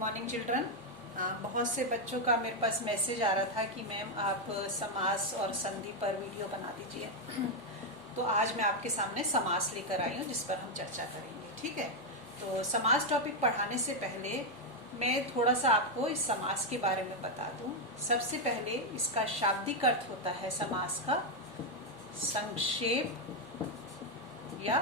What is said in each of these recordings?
Morning children. बहुत से बच्चों का मेरे पास मैसेज आ रहा था कि मैम आप समास और संधि पर वीडियो बना दीजिए। तो आज मैं आपके सामने समास लेकर आई हूँ जिस पर हम चर्चा करेंगे। ठीक है, तो समास टॉपिक पढ़ाने से पहले मैं थोड़ा सा आपको इस समास के बारे में बता दूं। सबसे पहले इसका शाब्दिक अर्थ होता है समास का संक्षेप या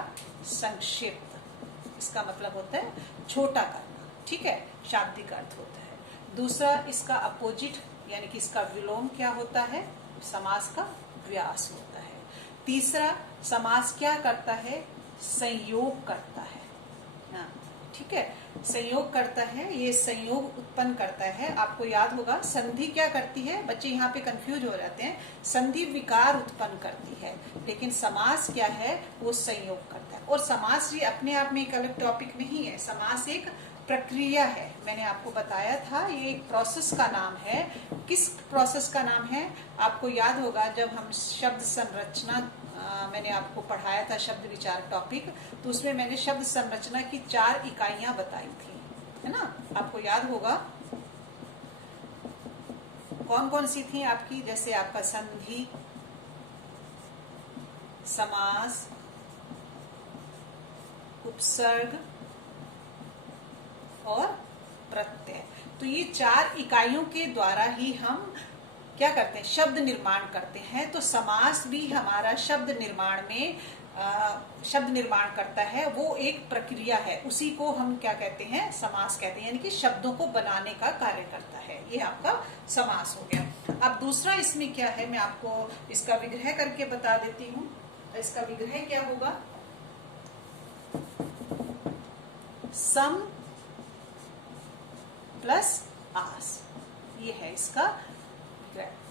संक्षिप्त। इसका मतलब होता है छोटा करना। ठीक है, शाब्दिक अर्थ होता है। दूसरा, इसका अपोजिट यानी कि इसका विलोम क्या होता है? समास का व्यास होता है। तीसरा, समास क्या करता है? संयोग करता है ना। ठीक है, संयोग करता है, ये संयोग उत्पन्न करता है। आपको याद होगा संधि क्या करती है? बच्चे यहाँ पे कंफ्यूज हो जाते हैं। संधि विकार उत्पन्न करती है, लेकिन समास क्या है? वो संयोग करता है। और समास ये अपने आप में एक अलग टॉपिक नहीं है। समास एक प्रक्रिया है। मैंने आपको बताया था ये एक प्रोसेस का नाम है। किस प्रोसेस का नाम है? आपको याद होगा जब हम शब्द संरचना मैंने आपको पढ़ाया था, शब्द विचार टॉपिक, तो उसमें मैंने शब्द संरचना की 4 इकाइयां बताई थी, है ना। आपको याद होगा कौन कौन सी थी आपकी? जैसे आपका संधि, समास, उपसर्ग और प्रत्यय। तो ये 4 इकाइयों के द्वारा ही हम क्या करते हैं? शब्द निर्माण करते हैं। तो समास भी हमारा शब्द निर्माण में शब्द निर्माण करता है। वो एक प्रक्रिया है, उसी को हम क्या कहते हैं? समास कहते हैं, यानी कि शब्दों को बनाने का कार्य करता है। ये आपका समास हो गया। अब दूसरा इसमें क्या है, मैं आपको इसका विग्रह करके बता देती हूँ। इसका विग्रह क्या होगा? सम प्लस आस, ये है इसका विग्रह।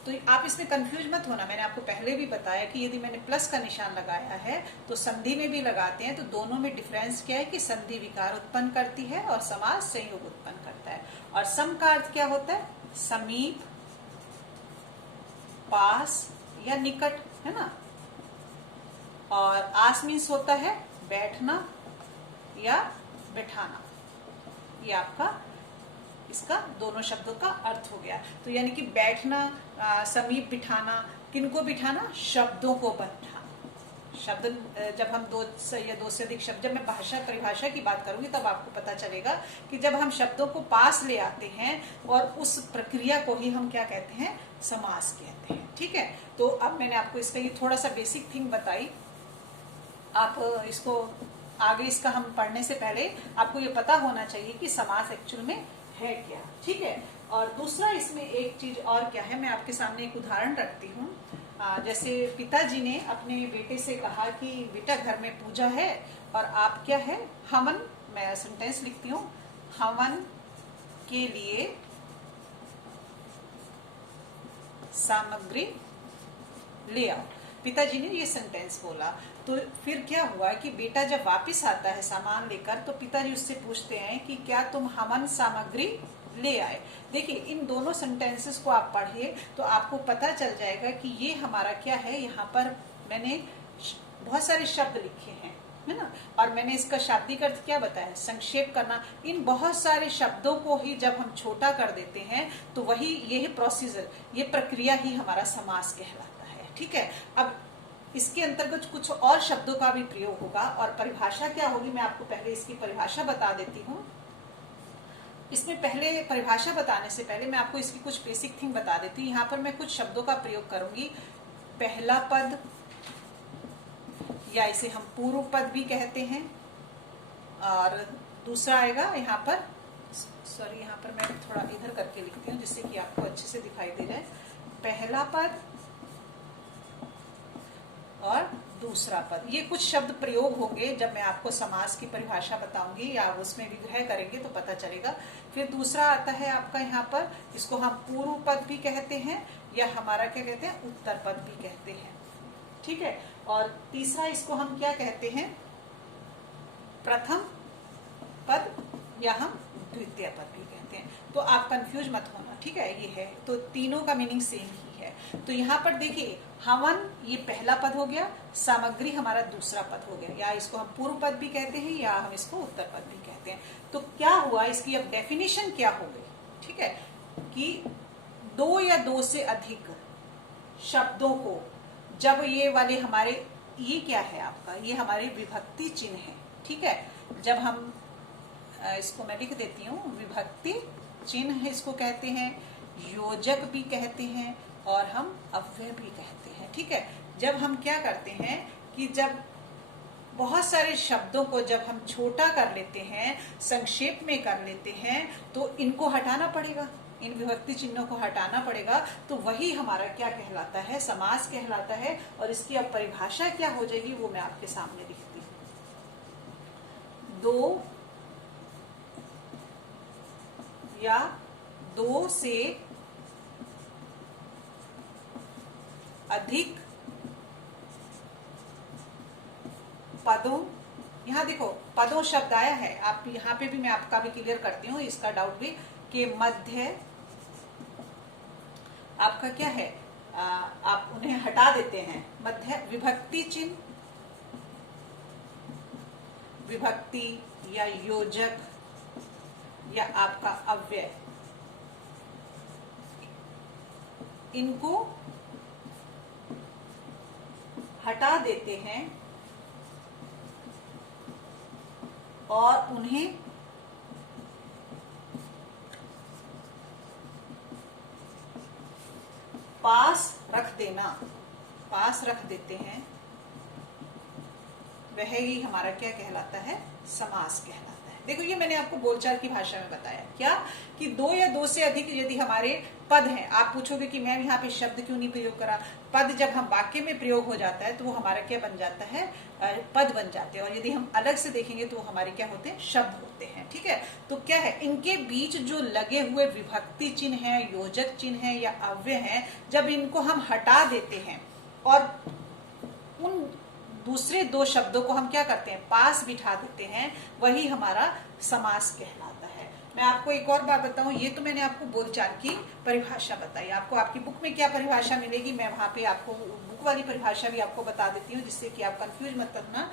तो आप इसमें कंफ्यूज मत होना। मैंने आपको पहले भी बताया कि यदि मैंने प्लस का निशान लगाया है तो संधि में भी लगाते हैं। तो दोनों में डिफरेंस क्या है कि संधि विकार उत्पन्न करती है और समास संयोग उत्पन्न करता है। और सम का अर्थ क्या होता है? समीप, पास या निकट, है ना। और आस मीन्स होता है बैठना या बैठाना। ये आपका इसका दोनों शब्दों का अर्थ हो गया। तो यानी कि बैठना, समीप बिठाना, किनको बिठाना? शब्दों को बैठाना। शब्द जब हम दो या दो से अधिक शब्द, जब मैं भाषा परिभाषा की बात करूंगी तब आपको पता चलेगा कि जब हम शब्दों को पास ले आते हैं और उस प्रक्रिया को ही हम क्या कहते हैं? समास कहते हैं। ठीक है, तो अब मैंने आपको इसका ये थोड़ा सा बेसिक थिंग बताई। आप इसको आगे इसका हम पढ़ने से पहले आपको ये पता होना चाहिए कि समास एक्चुअल में है क्या। ठीक है, और दूसरा इसमें एक चीज और क्या है, मैं आपके सामने एक उदाहरण रखती हूँ। जैसे पिताजी ने अपने बेटे से कहा कि बेटा घर में पूजा है और आप क्या है? हवन, मैं सेंटेंस लिखती हूँ, हवन के लिए सामग्री ले आओ। पिताजी ने ये सेंटेंस बोला। तो फिर क्या हुआ कि बेटा जब वापस आता है सामान लेकर, तो पिताजी उससे पूछते हैं कि क्या तुम हवन सामग्री ले आए? देखिए, इन दोनों सेंटेंसेस को आप पढ़िए तो आपको पता चल जाएगा कि ये हमारा क्या है। यहाँ पर मैंने बहुत सारे शब्द लिखे हैं, है ना। और मैंने इसका शाब्दिक अर्थ क्या बताया? संक्षेप करना। इन बहुत सारे शब्दों को ही जब हम छोटा कर देते हैं तो वही यही प्रोसीजर, ये प्रक्रिया ही हमारा समास कहलाता है। ठीक है, अब इसके अंतर्गत कुछ और शब्दों का भी प्रयोग होगा और परिभाषा क्या होगी, मैं आपको पहले इसकी परिभाषा बता देती हूँ। इसमें पहले परिभाषा बताने से पहले मैं आपको इसकी कुछ बेसिक थिंग बता देती हूँ। यहाँ पर मैं कुछ शब्दों का प्रयोग करूंगी। पहला पद, या इसे हम पूर्व पद भी कहते हैं। और दूसरा आएगा यहाँ पर, सॉरी यहाँ पर मैं थोड़ा इधर करके लिखती हूँ जिससे कि आपको अच्छे से दिखाई दे जाए। पहला पद और दूसरा पद, ये कुछ शब्द प्रयोग होंगे जब मैं आपको समास की परिभाषा बताऊंगी या उसमें विग्रह करेंगे तो पता चलेगा। फिर दूसरा आता है आपका यहाँ पर, इसको हम पूर्व पद भी कहते हैं या हमारा क्या कहते हैं? उत्तर पद भी कहते हैं। ठीक है, और तीसरा इसको हम क्या कहते हैं? प्रथम पद या हम द्वितीय पद भी कहते हैं। तो आप कंफ्यूज मत होना। ठीक है, ये है तो तीनों का मीनिंग सेम ही है। तो यहाँ पर देखिए, हवन ये पहला पद हो गया, सामग्री हमारा दूसरा पद हो गया, या इसको हम पूर्व पद भी कहते हैं या हम इसको उत्तर पद भी कहते हैं। सकते हैं। तो क्या हुआ, इसकी अब डेफिनेशन क्या हो गई, ठीक है, कि दो या दो से अधिक शब्दों को जब ये वाले हमारे, ये क्या है आपका, ये हमारे विभक्ति चिन्ह है, ठीक है। जब हम इसको मैं लिख देती हूँ, विभक्ति चिन्ह इसको कहते हैं, योजक भी कहते हैं और हम अव्यय भी कहते हैं, ठीक है। जब हम क्या करते हैं कि जब बहुत सारे शब्दों को जब हम छोटा कर लेते हैं, संक्षेप में कर लेते हैं, तो इनको हटाना पड़ेगा, इन विभक्ति चिन्हों को हटाना पड़ेगा। तो वही हमारा क्या कहलाता है, समास कहलाता है। और इसकी अब परिभाषा क्या हो जाएगी वो मैं आपके सामने लिखती हूँ। दो या दो से अधिक पदों, यहां देखो पदों शब्द आया है, आप यहां पे भी मैं आपका भी क्लियर करती हूँ इसका डाउट भी, कि मध्य आपका क्या है, आप उन्हें हटा देते हैं। मध्य विभक्ति चिन्ह, विभक्ति या योजक या आपका अव्यय, इनको हटा देते हैं और उन्हें पास रख देना, पास रख देते हैं, वह ही हमारा क्या कहलाता है, समास कहलाता है। देखो ये मैंने आपको बोलचाल की भाषा में बताया, क्या कि दो या दो से अधिक यदि हमारे पद हैं, आप पूछोगे कि मैम यहाँ पे शब्द क्यों नहीं प्रयोग करा, पद जब हम वाक्य में प्रयोग हो जाता है तो वो हमारा क्या बन जाता है, पद बन जाते हैं। और यदि हम अलग से देखेंगे तो हमारे क्या होते हैं, शब्द होते हैं, ठीक है। तो क्या है, इनके बीच जो लगे हुए विभक्ति चिन्ह है, योजक चिन्ह है या अव्यय है, जब इनको हम हटा देते हैं और उन दूसरे दो शब्दों को हम क्या करते हैं, पास बिठा देते हैं, वही हमारा समास कहलाता है। मैं आपको एक और बात बताऊं, ये तो मैंने आपको बोलचाल की परिभाषा बताई, आपको आपकी बुक में क्या परिभाषा मिलेगी, मैं वहां पे आपको बुक वाली परिभाषा भी आपको बता देती हूँ, जिससे कि आप कंफ्यूज मत करना।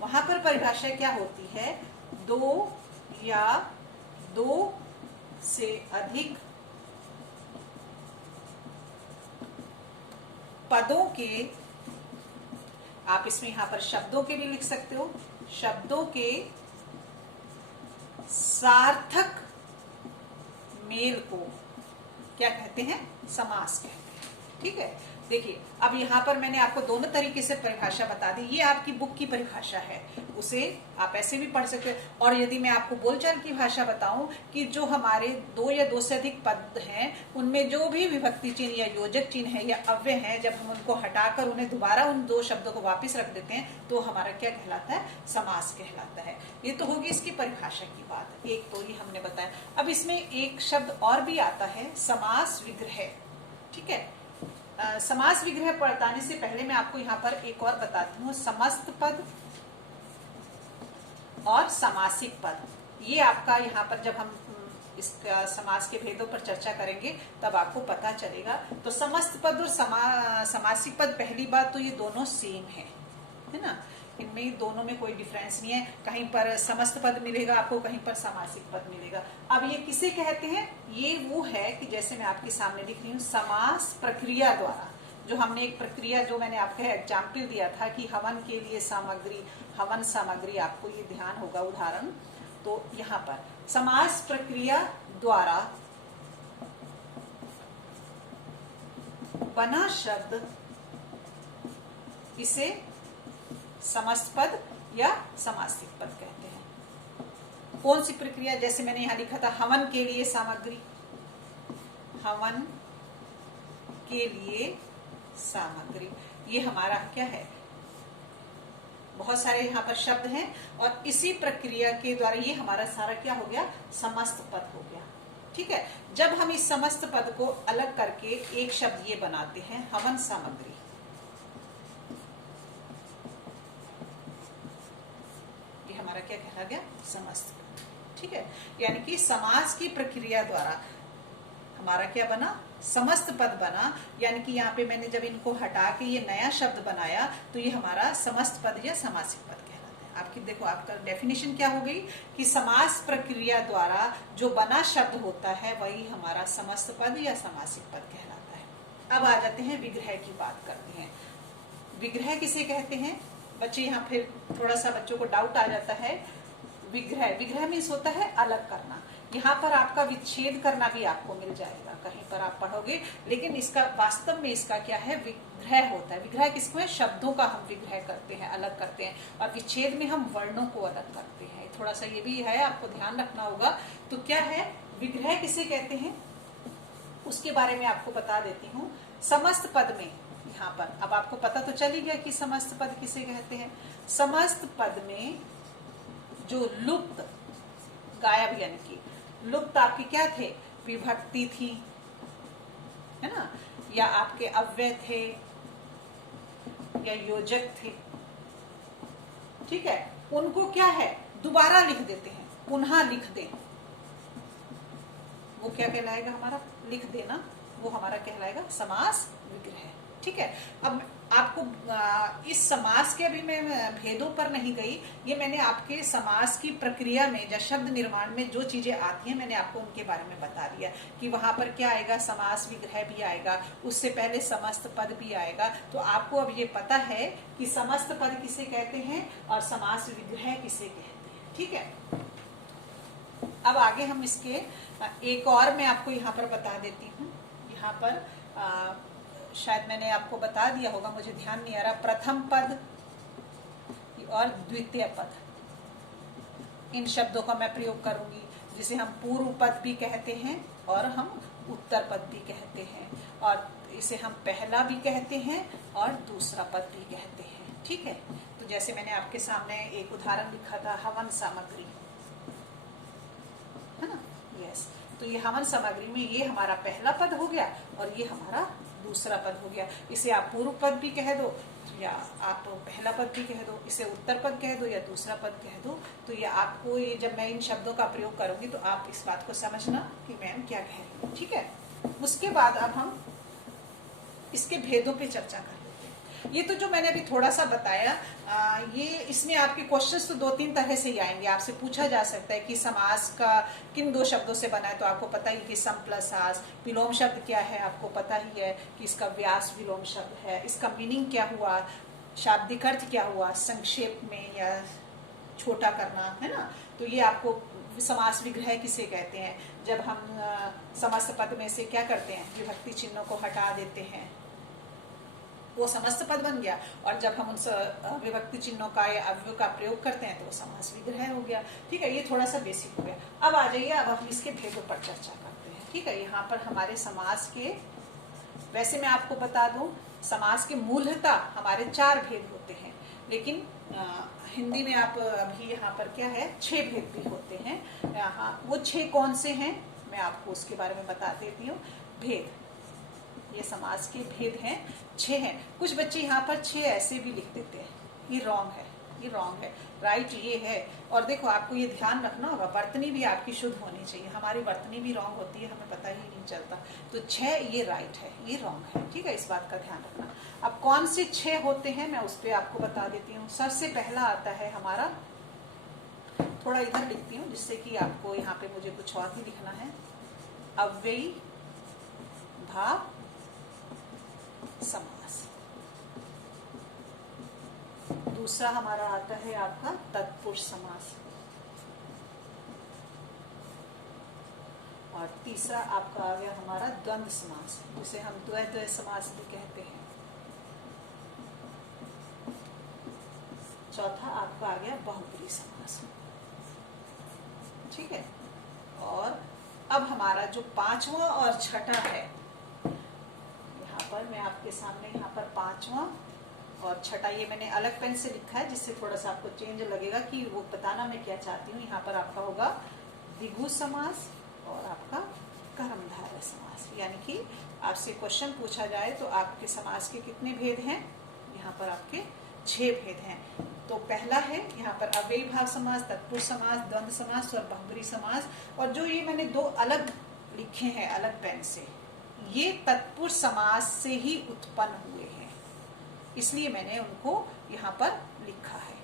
वहां पर परिभाषा क्या होती है, दो या दो से अधिक पदों के, आप इसमें यहां पर शब्दों के भी लिख सकते हो, शब्दों के सार्थक मेल को क्या कहते हैं, समास कहते हैं, ठीक है। देखिए अब यहाँ पर मैंने आपको दोनों तरीके से परिभाषा बता दी, ये आपकी बुक की परिभाषा है, उसे आप ऐसे भी पढ़ सकते हैं। और यदि मैं आपको बोलचाल की भाषा बताऊं कि जो हमारे दो या दो से अधिक पद हैं, उनमें जो भी विभक्ति चिन्ह या योजक चिन्ह है या अव्यय है, जब हम उनको हटाकर उन्हें दोबारा उन दो शब्दों को वापिस रख देते हैं तो हमारा क्या कहलाता है, समास कहलाता है। ये तो होगी इसकी परिभाषा की बात, एक तो ये हमने बताया। अब इसमें एक शब्द और भी आता है, समास विग्रह, ठीक है। समास विग्रह बताने से पहले मैं आपको यहाँ पर एक और बताती हूँ, समस्त पद और समासिक पद। ये आपका यहाँ पर जब हम इसका समास के भेदों पर चर्चा करेंगे तब आपको पता चलेगा। तो समस्त पद और समासिक पद, पहली बात तो ये दोनों सेम है ना, इनमें दोनों में कोई डिफरेंस नहीं है, कहीं पर समस्त पद मिलेगा आपको, कहीं पर समासिक पद मिलेगा। अब ये किसे कहते हैं, ये वो है कि जैसे मैं आपके सामने लिख रही हूँ, समास प्रक्रिया द्वारा, जो हमने एक प्रक्रिया, जो मैंने आपको एग्जाम्पल दिया था कि हवन के लिए सामग्री, हवन सामग्री, आपको ये ध्यान होगा उदाहरण। तो यहाँ पर समास प्रक्रिया द्वारा बना शब्द, इसे समस्त पद या समासिक पद कहते हैं। कौन सी प्रक्रिया, जैसे मैंने यहां लिखा था, हवन के लिए सामग्री, हवन के लिए सामग्री, ये हमारा क्या है, बहुत सारे यहाँ पर शब्द हैं और इसी प्रक्रिया के द्वारा ये हमारा सारा क्या हो गया, समस्त पद हो गया, ठीक है। जब हम इस समस्त पद को अलग करके एक शब्द ये बनाते हैं, हवन सामग्री, ये हमारा क्या कहा गया, समस्त पद, ठीक है। यानी कि समास की प्रक्रिया द्वारा हमारा क्या बना, समस्त पद बना। यानी कि यहाँ पे मैंने जब इनको हटा के ये नया शब्द बनाया तो ये हमारा समस्त पद या समासिक पद कहलाता है। आपकी देखो आपका डेफिनेशन क्या हो गई कि समास प्रक्रिया द्वारा जो बना शब्द होता है वही हमारा समस्त पद या समासिक पद कहलाता है। अब आ जाते हैं विग्रह की बात करते हैं। विग्रह किसे कहते हैं बच्चे? यहाँ फिर थोड़ा सा बच्चों को डाउट आ जाता है। विग्रह मीन्स होता है अलग करना। यहाँ पर आपका विच्छेद करना भी आपको मिल जाएगा, कहीं पर आप पढ़ोगे, लेकिन इसका वास्तव में इसका क्या है, विग्रह होता है। विग्रह किसको है? शब्दों का हम विग्रह करते हैं, अलग करते हैं, और विच्छेद में हम वर्णों को अलग करते हैं। थोड़ा सा ये भी है, आपको ध्यान रखना होगा। तो क्या है विग्रह किसे कहते हैं उसके बारे में आपको बता देती हूँ। समस्त पद में, यहाँ पर अब आपको पता तो चल ही गया कि समस्त पद किसे कहते हैं। समस्त पद में जो लुप्त, गायब यानी कि लुप्त आपके क्या थे, विभक्ति थी, है ना, या आपके अव्यय थे, या योजक थे, ठीक है, उनको क्या है दोबारा लिख देते हैं, पुनः लिख दें, वो क्या कहलाएगा हमारा, लिख देना, वो हमारा कहलाएगा समास विग्रह। ठीक है। अब आपको इस समास के अभी मैं भेदों पर नहीं गई, ये मैंने आपके समास की प्रक्रिया में या शब्द निर्माण में जो चीजें आती हैं मैंने आपको उनके बारे में बता दिया कि वहां पर क्या आएगा, समास विग्रह भी आएगा, उससे पहले समस्त पद भी आएगा। तो आपको अब ये पता है कि समस्त पद किसे कहते हैं और समास विग्रह किसे कहते हैं। ठीक है। अब आगे हम इसके एक और मैं आपको यहाँ पर बता देती हूँ। यहाँ पर शायद मैंने आपको बता दिया होगा, मुझे ध्यान नहीं आ रहा, प्रथम पद और द्वितीय पद, इन शब्दों का मैं प्रयोग करूंगी, जिसे हम पूर्व पद भी कहते हैं और हम उत्तर पद भी कहते हैं, और इसे हम पहला भी कहते हैं और दूसरा पद भी कहते हैं। ठीक है। तो जैसे मैंने आपके सामने एक उदाहरण लिखा था, हवन सामग्री, है ना, यस। तो ये हवन सामग्री में ये हमारा पहला पद हो गया और ये हमारा दूसरा पद हो गया। इसे आप पूर्व पद भी कह दो या आप पहला पद भी कह दो, इसे उत्तर पद कह दो या दूसरा पद कह दो। तो ये आपको, ये जब मैं इन शब्दों का प्रयोग करूंगी तो आप इस बात को समझना कि मैम क्या कह रही हूँ। ठीक है। उसके बाद अब हम इसके भेदों पे चर्चा कर लेते हैं। ये तो जो मैंने अभी थोड़ा सा बताया, ये इसमें आपके क्वेश्चंस तो 2-3 तरह से ही आएंगे। आपसे पूछा जा सकता है कि समास का किन 2 शब्दों से बना है, तो आपको पता ही कि सम प्लस आस। विलोम शब्द क्या है, आपको पता ही है कि इसका व्यास विलोम शब्द है। इसका मीनिंग क्या हुआ, शाब्दिक अर्थ क्या हुआ, संक्षेप में या छोटा करना, है ना। तो ये आपको समास विग्रह किसे कहते हैं, जब हम समस्त पद में से क्या करते हैं, विभक्ति चिन्हों को हटा देते हैं, वो समस्त पद बन गया, और जब हम उन विभक्ति चिन्हों का या अव्यय का प्रयोग करते हैं तो वो समास विग्रह हो गया। ठीक है। ये थोड़ा सा बेसिक हो गया। अब आ जाइए, अब हम इसके भेदों पर चर्चा करते हैं। ठीक है। यहाँ पर हमारे समास के, वैसे मैं आपको बता दूं, समास के मूलतः हमारे 4 भेद होते हैं, लेकिन हिंदी में आप अभी यहाँ पर क्या है, 6 भेद भी होते हैं। यहाँ वो 6 कौन से हैं मैं आपको उसके बारे में बता देती हूँ। भेद, ये समास के भेद हैं, 6 हैं। कुछ बच्चे यहाँ पर 6 ऐसे भी लिख देते हैं, ये रॉन्ग है, ये रॉन्ग है, राइट ये है। और देखो आपको ये ध्यान रखना होगा, वर्तनी भी आपकी शुद्ध होनी चाहिए। हमारी वर्तनी भी रॉन्ग होती है, हमें पता ही नहीं चलता। तो 6 ये राइट है, ये रॉन्ग है। ठीक है, इस बात का ध्यान रखना। अब कौन से 6 होते हैं मैं उस पर आपको बता देती हूँ। सबसे पहला आता है हमारा, थोड़ा इधर लिखती हूँ जिससे कि आपको यहाँ पे मुझे कुछ और भी लिखना है, अव्ययी भाव समास। दूसरा हमारा आता है आपका तत्पुरुष समास, और तीसरा आपका आ गया हमारा द्वंद्व समास, जिसे हम द्वैद्वय समास भी कहते हैं। चौथा आपका आ गया बहुब्री समास। ठीक है। और अब हमारा जो 5वां और छठा है, यहाँ पर मैं आपके सामने, यहाँ पर 5वां और छठा, ये मैंने अलग पेन से लिखा है जिससे थोड़ा सा आपको चेंज लगेगा कि वो बताना मैं क्या चाहती हूँ। यहाँ पर आपका होगा द्विगु समास और आपका कर्मधारय समास। यानी कि आपसे क्वेश्चन पूछा जाए तो आपके समास के कितने भेद हैं, यहाँ पर आपके 6 भेद हैं। तो पहला है यहाँ पर अव्ययी भाव समास, तत्पुरुष समास, द्वंद्व समास और बहुब्री समास। और जो ये मैंने 2 अलग लिखे हैं अलग पेन से, ये तत्पुरुष समास से ही उत्पन्न हुए हैं, इसलिए मैंने उनको यहाँ पर लिखा है।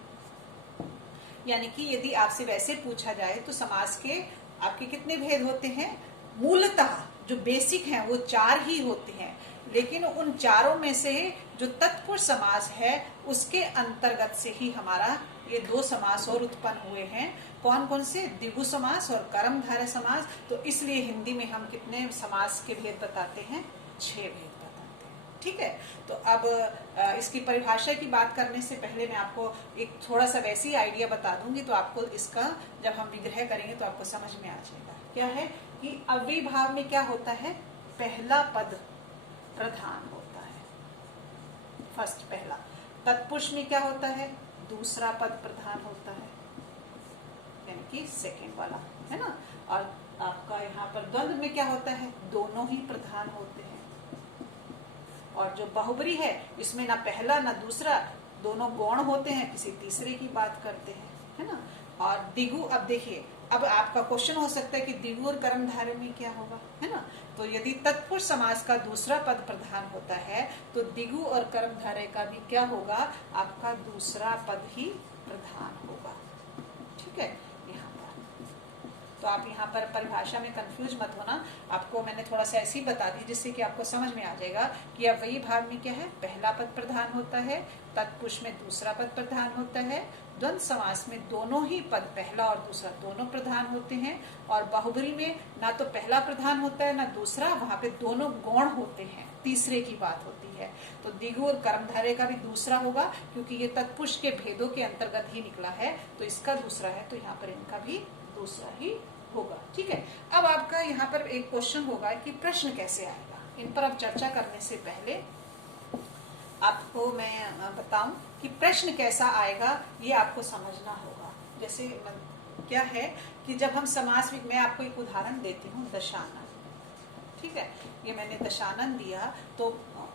यानी कि यदि आपसे वैसे पूछा जाए तो समास के आपके कितने भेद होते हैं? मूलतः जो बेसिक हैं वो 4 ही होते हैं, लेकिन उन चारों में से जो तत्पुरुष समास है उसके अंतर्गत से ही हमारा ये 2 समास और उत्पन्न हुए हैं। कौन कौन से? द्विगु समास और कर्मधारय समास। तो इसलिए हिंदी में हम कितने समास के भेद बताते हैं? 6 भेद बताते हैं। ठीक है, तो अब इसकी परिभाषा की बात करने से पहले मैं आपको एक थोड़ा सा वैसी आइडिया बता दूंगी, तो आपको इसका जब हम विग्रह करेंगे तो आपको समझ में आ जाएगा। क्या है कि अव्ययी भाव में क्या होता है? पहला पद प्रधान होता है, फर्स्ट पहला। तत्पुरुष में क्या होता है? दूसरा पद प्रधान होता है, यानी कि सेकेंड वाला, है ना। और आपका यहाँ पर द्वंद्व में क्या होता है? दोनों ही प्रधान होते हैं। और जो बहुब्री है इसमें ना पहला ना दूसरा, दोनों गौण होते हैं, किसी तीसरे की बात करते हैं, है ना। और द्विगु, अब देखिए, अब आपका क्वेश्चन हो सकता है कि द्विगु और कर्मधारय में क्या होगा, है ना। तो यदि तत्पुरुष समास का दूसरा पद प्रधान होता है तो द्विगु और कर्मधारय का भी क्या होगा? आपका दूसरा पद ही प्रधान होगा। ठीक है, यहाँ पर तो आप यहाँ पर परिभाषा में कंफ्यूज मत होना। आपको मैंने थोड़ा सा ऐसी बता दी जिससे कि आपको समझ में आ जाएगा कि अव्ययी भाव में क्या है? पहला पद प्रधान होता है, तत्पुरुष में दूसरा पद प्रधान होता है, द्वंद्व समास में दोनों ही पद, पहला और दूसरा दोनों प्रधान होते हैं, और बहुब्री में ना तो पहला प्रधान होता है ना दूसरा, वहां पे दोनों गौण होते हैं, तीसरे की बात होती है। तो द्विगु और कर्मधारय का भी दूसरा होगा, क्योंकि ये तत्पुरुष के भेदों के अंतर्गत ही निकला है, तो इसका दूसरा है, तो यहाँ पर इनका भी दूसरा ही होगा। ठीक है, अब आपका यहाँ पर एक क्वेश्चन होगा कि प्रश्न कैसे आएगा। इन पर अब चर्चा करने से पहले आपको मैं बताऊं कि प्रश्न कैसा आएगा, ये आपको समझना होगा। जैसे क्या है कि जब हम समास, मैं आपको एक उदाहरण देती हूँ, दशानन। ठीक है, ये मैंने दशानन दिया, तो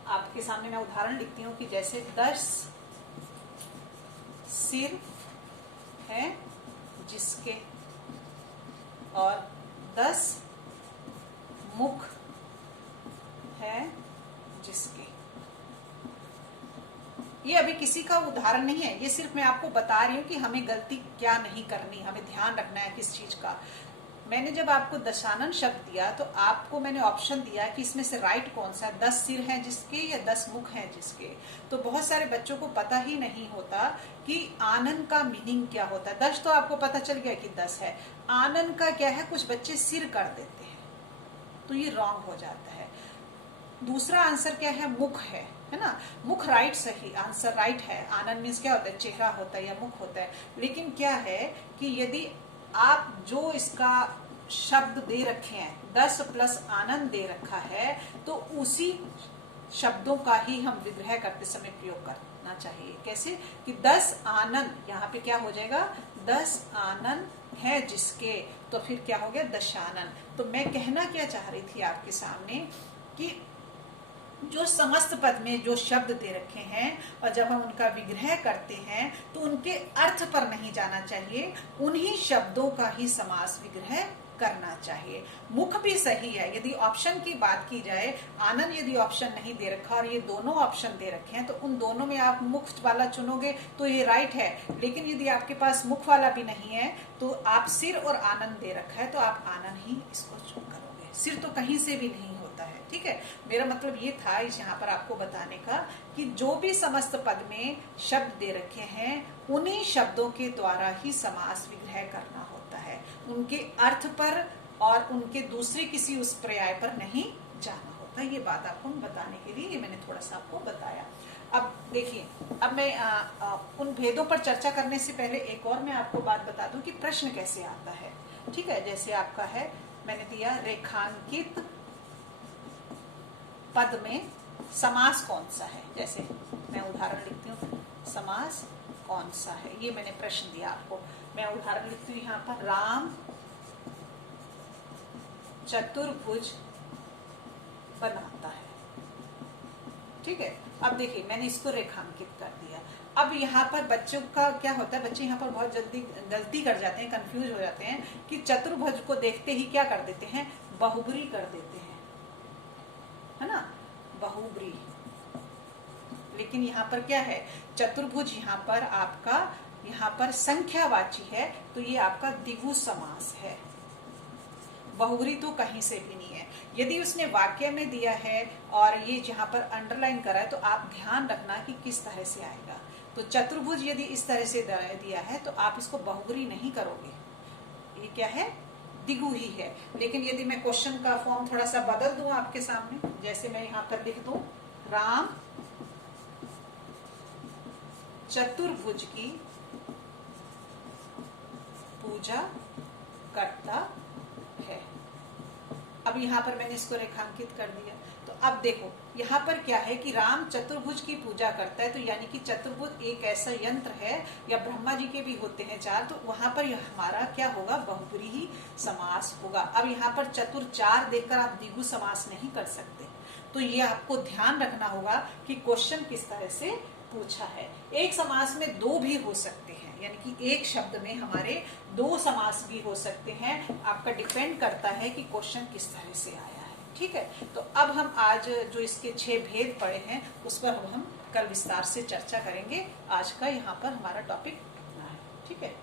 आपके सामने मैं उदाहरण लिखती हूँ कि जैसे 10 सिर है जिसके और 10 मुख है जिसके। ये अभी किसी का उदाहरण नहीं है, ये सिर्फ मैं आपको बता रही हूँ कि हमें गलती क्या नहीं करनी, हमें ध्यान रखना है किस चीज का। मैंने जब आपको दशानन शब्द दिया तो आपको मैंने ऑप्शन दिया कि इसमें से राइट कौन सा, 10 सिर हैं जिसके या 10 मुख हैं जिसके। तो बहुत सारे बच्चों को पता ही नहीं होता कि आनन का मीनिंग क्या होता है। 10 तो आपको पता चल गया कि 10 है, आनन का क्या है? कुछ बच्चे सिर कर देते हैं, तो ये रॉन्ग हो जाता है। दूसरा आंसर क्या है? मुख है ना। मुख राइट, सही आंसर राइट है। आनंद मीन्स क्या होता है? चेहरा होता है या मुख होता है। लेकिन क्या है कि यदि आप जो इसका शब्द दे रखे हैं, 10 प्लस आनंद दे रखा है, तो उसी शब्दों का ही हम विग्रह करते समय प्रयोग करना चाहिए। कैसे कि 10 आनंद, यहाँ पे क्या हो जाएगा? 10 आनंद है जिसके, तो फिर क्या हो गया? दशानन। तो मैं कहना क्या चाह रही थी आपके सामने कि जो समस्त पद में जो शब्द दे रखे हैं और जब हम उनका विग्रह करते हैं तो उनके अर्थ पर नहीं जाना चाहिए, उन्हीं शब्दों का ही समास विग्रह करना चाहिए। मुख भी सही है। यदि ऑप्शन की बात की जाए, आनंद यदि ऑप्शन नहीं दे रखा और ये दोनों ऑप्शन दे रखे हैं, तो उन दोनों में आप मुख वाला चुनोगे तो ये राइट है। लेकिन यदि आपके पास मुख वाला भी नहीं है तो आप सिर और आनंद दे रखा है, तो आप आनंद ही इसको चुन करोगे। सिर तो कहीं से भी नहीं होता है। ठीक है, मेरा मतलब ये था इस यहाँ पर आपको बताने का कि जो भी समस्त पद में शब्द दे रखे हैं उन्हीं शब्दों के द्वारा ही समास विग्रह करना होता है, उनके अर्थ पर और उनके दूसरे किसी उस पर्याय पर नहीं जाना होता। ये बात आपको बताने के लिए ये मैंने थोड़ा सा आपको बताया। अब देखिए, अब मैं उन भेदों पर चर्चा करने से पहले एक और मैं आपको बात बता दूं कि प्रश्न कैसे आता है। ठीक है, जैसे आपका है, मैंने दिया रेखांकित पद में समास कौन सा है। जैसे मैं उदाहरण लिखती हूँ, समास कौन सा है, ये मैंने प्रश्न दिया आपको। मैं उदाहरण लिखती हूँ यहाँ पर, राम चतुर्भुज बनाता है। ठीक है, अब देखिए मैंने इसको रेखांकित कर दिया। अब यहाँ पर बच्चों का क्या होता है, बच्चे यहाँ पर बहुत जल्दी गलती कर जाते हैं, कंफ्यूज हो जाते हैं कि चतुर्भुज को देखते ही क्या कर देते हैं? बहुब्री कर देते हैं, है ना, बहुब्री। लेकिन यहाँ पर क्या है? चतुर्भुज यहाँ पर आपका यहाँ पर संख्यावाची है तो ये आपका द्विगु समास है, बहुब्री तो कहीं से भी नहीं है। यदि उसने वाक्य में दिया है और ये जहाँ पर अंडरलाइन करा है तो आप ध्यान रखना कि किस तरह से आएगा। तो चतुर्भुज यदि इस तरह से दिया है तो आप इसको बहुब्री नहीं करोगे, ये क्या है, द्विगु ही है। लेकिन यदि मैं क्वेश्चन का फॉर्म थोड़ा सा बदल दूं आपके सामने, जैसे मैं यहाँ पर लिख दूं राम चतुर्भुज की पूजा करता है। अब यहाँ पर मैंने इसको रेखांकित कर दिया। तो अब देखो यहाँ पर क्या है कि राम चतुर्भुज की पूजा करता है, तो यानी कि चतुर्भुज एक ऐसा यंत्र है, या ब्रह्मा जी के भी होते हैं 4, तो वहां पर हमारा क्या होगा, बहुब्री ही समास होगा। अब यहाँ पर चतुर 4 देखकर आप द्विगु समास नहीं कर सकते, तो ये आपको ध्यान रखना होगा कि क्वेश्चन किस तरह से पूछा है। एक समास में 2 भी हो सकते हैं, यानी कि एक शब्द में हमारे 2 समास भी हो सकते हैं। आपका डिपेंड करता है कि क्वेश्चन किस तरह से आया है। ठीक है, तो अब हम आज जो इसके 6 भेद पढ़े हैं उस पर हम कल विस्तार से चर्चा करेंगे। आज का यहाँ पर हमारा टॉपिक इतना है। ठीक है।